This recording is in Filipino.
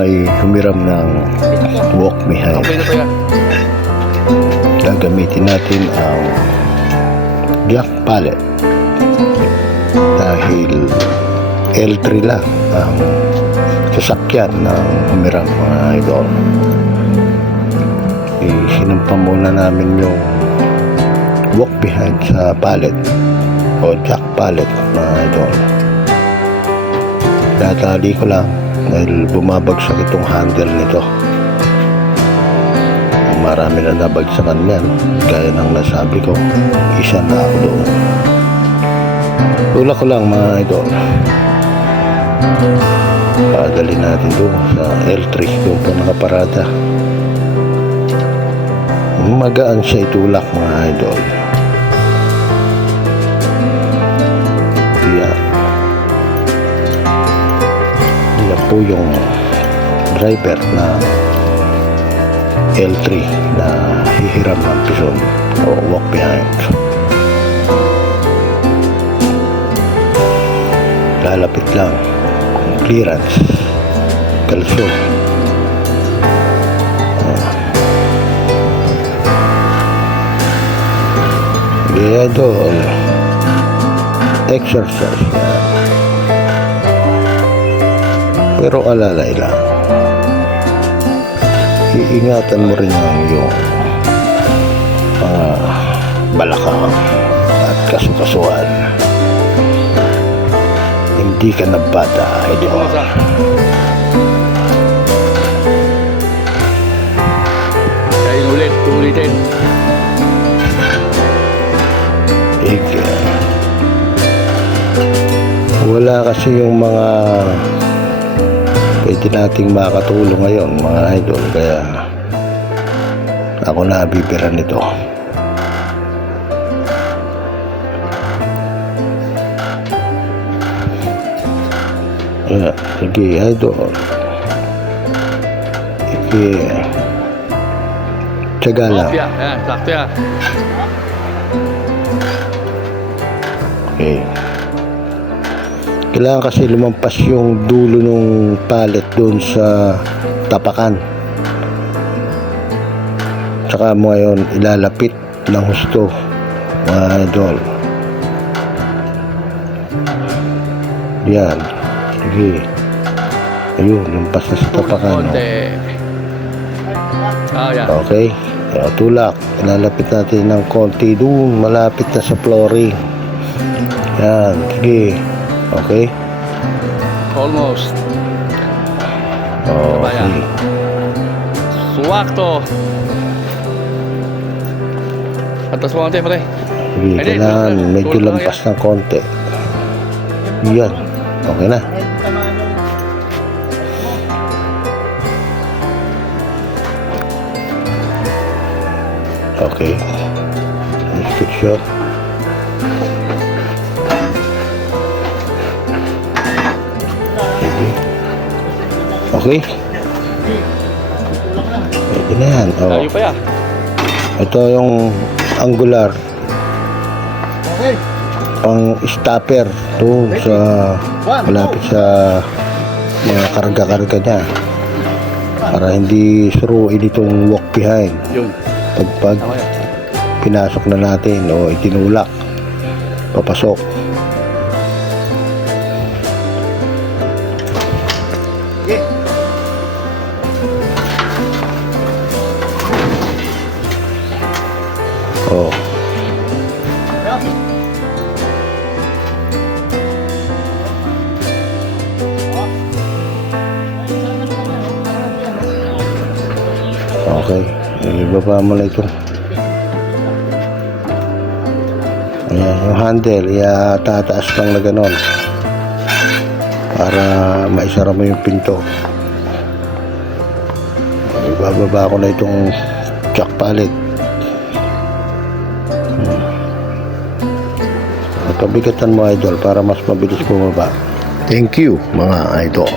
ay humiram ng walk behind. Gagamitin natin ang jack pallet dahil L3 lang ang sasakyan ng humiram, mga idol. Sinampa muna namin yung walk behind sa pallet o jack pallet, mga idol. Tatali ko lang dahil bumabagsak itong handle nito. Marami na nabagsakan yan, gaya ng nasabi ko, isa na ako doon. Tulak ko lang, mga idol. Padali natin doon sa L3, doon po nakaparada. Magaan siya itulak, mga idol. Yan po yung driver na L3 na hihiram ng pison o walk behind. Lalapit lang clearance kalso. Idol exercise yan. Pero alalay lang, iingatan mo rin ang iyong balakang at kasukasuan. Hindi ka na bata, idol. Kain ulit, ulitin. Wala kasi yung mga pwede nating makatulong ngayon, mga idol, kaya ako na bibira nito. Sige, idol. Sige, tiyaga lang. Yan, sakto yan. Okay. Kailangan kasi lumampas yung dulo ng pallet doon sa tapakan. Tsaka mo ngayon ilalapit ng husto, mga idol. Yan. Sige. Ayun, lumpas na sa tapakan. Okay. Tulak. Ilalapit natin ng konti doon. Malapit na sa flooring. Yan. Sige. Okay? Almost. Okay. Suwakto. Atas mo konti, pare. Sige, kailangan medyo lampas ng konti. Yan. Okay na. Okay. Let's get shot. Okay. Pwede na yan. Tayo pa yan. Ito yung angular. Pang stopper doon sa malapit sa mga karga-karga niya. Para hindi suruin itong walk behind. Pag pinasok na natin o itinulak, papasok. Oh. Okay, ibaba mo na ito. Ayan, yung handle, tataas lang na ganon para maisara mo yung pinto. Ibababa ko na itong jack pallet. Pabigatan mo, idol, para mas mabilis bumaba. Thank you, mga idol.